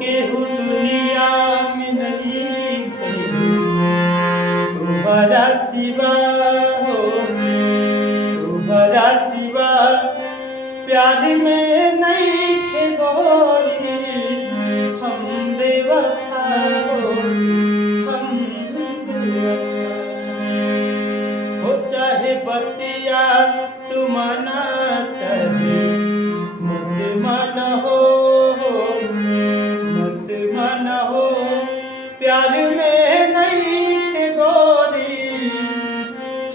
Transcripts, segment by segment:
केहू दुनिया में नहीं थे तुम्हारा सिवा हो, तुम्हारा सिवा प्यार में नहीं थे गोरी। हम बेवफा हो, हम बेवफा हो, चाहे बतिया तू माना चाहे मत माना हो, मत माना हो, प्यार में नहीं थे गोरी।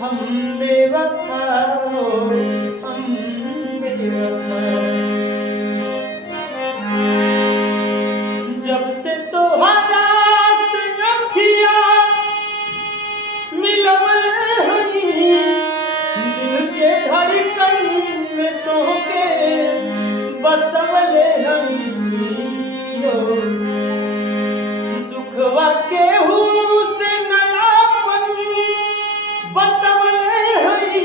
हम बेवफा हो, हम बेवफा। जब से तोहरा से अखिया मिलवले हई, दिल के धड़कन में तोहके बसवले हई। दुखवा केहू से नयापन बतवले हई,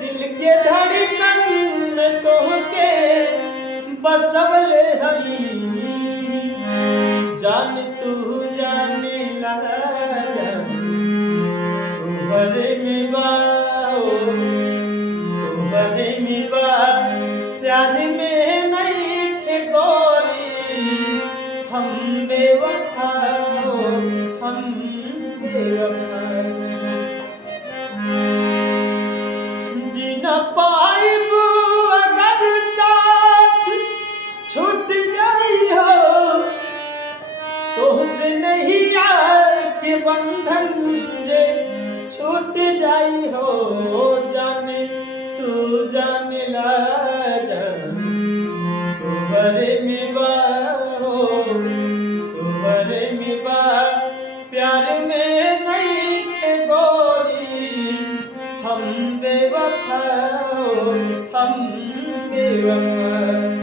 दिल के धड़कन में तोहके बसवले हई। जान तू जाने लगा तुम्हारे में बाओ, तुम्हारे में बा प्यार में नहीं थे गोरी। हम बेवफा हो, हम बेवफा। जी न पाइब अगर साथ छूट जाई हो, तोहसे नहीं के बंधन जे छूट जाई हो। जाने तू जाने ला जान तुम्हारे में बा हो, तुम्हारे में बा प्यार में नहीं थे गोरी। हम बेवफा हो, हम बेवफा।